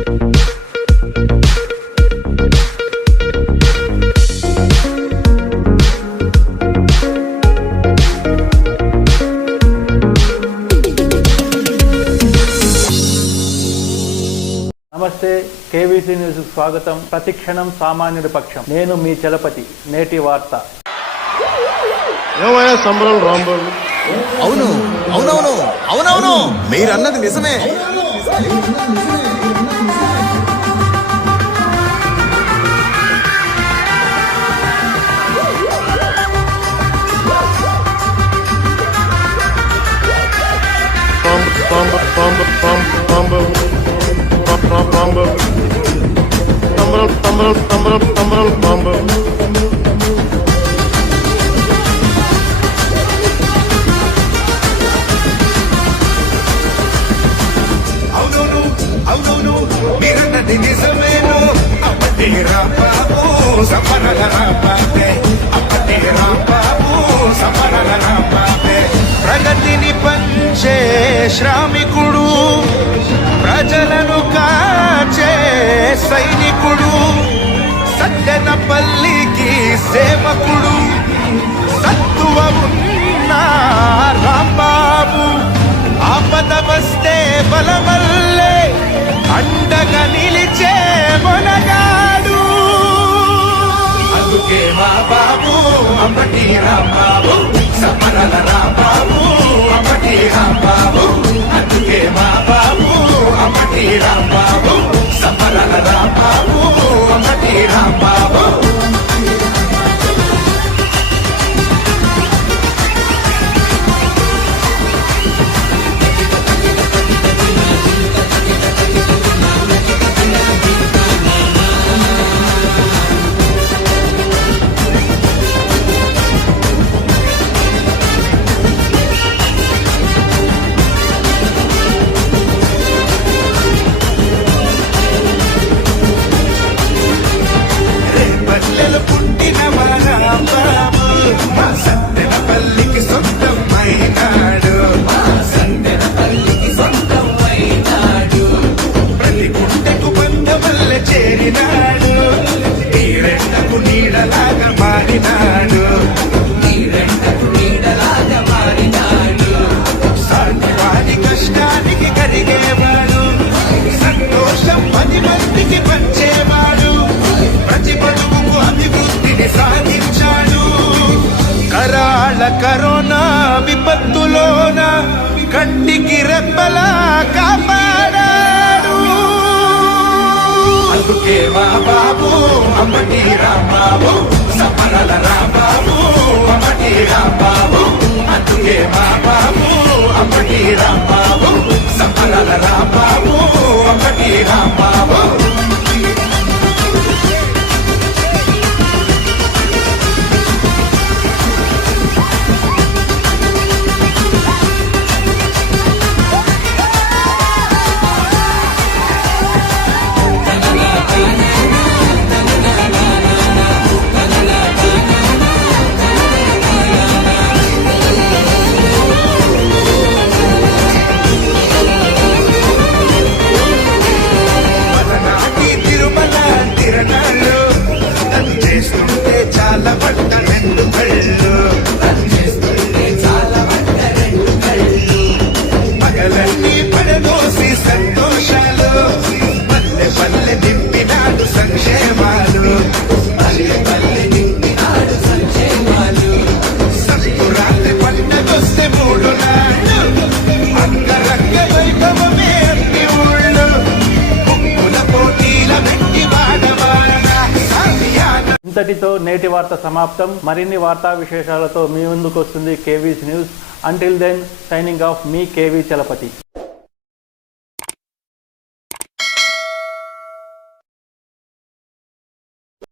నమస్తే, KVC news స్వాగతం. ప్రతిక్షణం సామాన్యుడి పక్షం. నేను మీ చలపతి. నేటి వార్త. ఏమయ్యా సంబరం రాంబాబు? అవును అవునవును అవునవును మీరన్నది నిజమే. అవునవును మీరన్నది నిజమేను. అప్పటి రాంబాబు సమరల రాంబాబే, అప్పటి రాంబాబు సమరల రాంబాబే. ప్రగతిని పంచే శ్రామికుడు, ప్రజలను కాచే సైనికుడు, సత్తెనపల్లికి సేవకుడు, సత్తువ ఉన్న రాంబాబు. ఆపద వస్తే బలవల్లే అండగా నిలిచే మొనగాడు. అందుకే మా బాబు అప్పటి రాంబాబు, సమరల రాంబాబు, అప్పటి రాంబాబు. అందుకే మా బాబు అప్పటి రాంబాబు, సమరల రాంబాబు, అప్పటి రాంబాబు. పుట్టిన మా రాంబాబు మా సత్తెనపల్లికి సొంతం అయినాడు, మా సత్తెనపల్లికి సొంతం అయినాడు. ప్రతి గుండెకు బంధవల్ల చేరినాడు, నీరెండకు నీడలాగా మారినాడు, నీరెండకు నీడలాగా మారినాడు. సాటి కష్టానికి కరిగేవాడు, సంతోషం 10 మందికి పంచేవాడు, ప్రతి బతుకు అభివృద్ధిని సాధించాడు. కరాళ కరోనా విపత్తులోన కంటికి రెప్పలా కాపాడాడు. అందుకే మా బాబు అమ్మటి రాంబాబు, సమరల రాంబాబు, అమ్మటి రాంబాబు. అందుకే మా బాబు అమ్మటి రాంబాబు, సమరల రాంబాబు, అమ్మటి రాంబాబు. ఇంతటితో నేటి వార్త సమాప్తం. మరిన్ని వార్తా విశేషాలతో మీ ముందుకు వస్తుంది KVC news. Until then, signing off, మీ కేవీ చలపతి.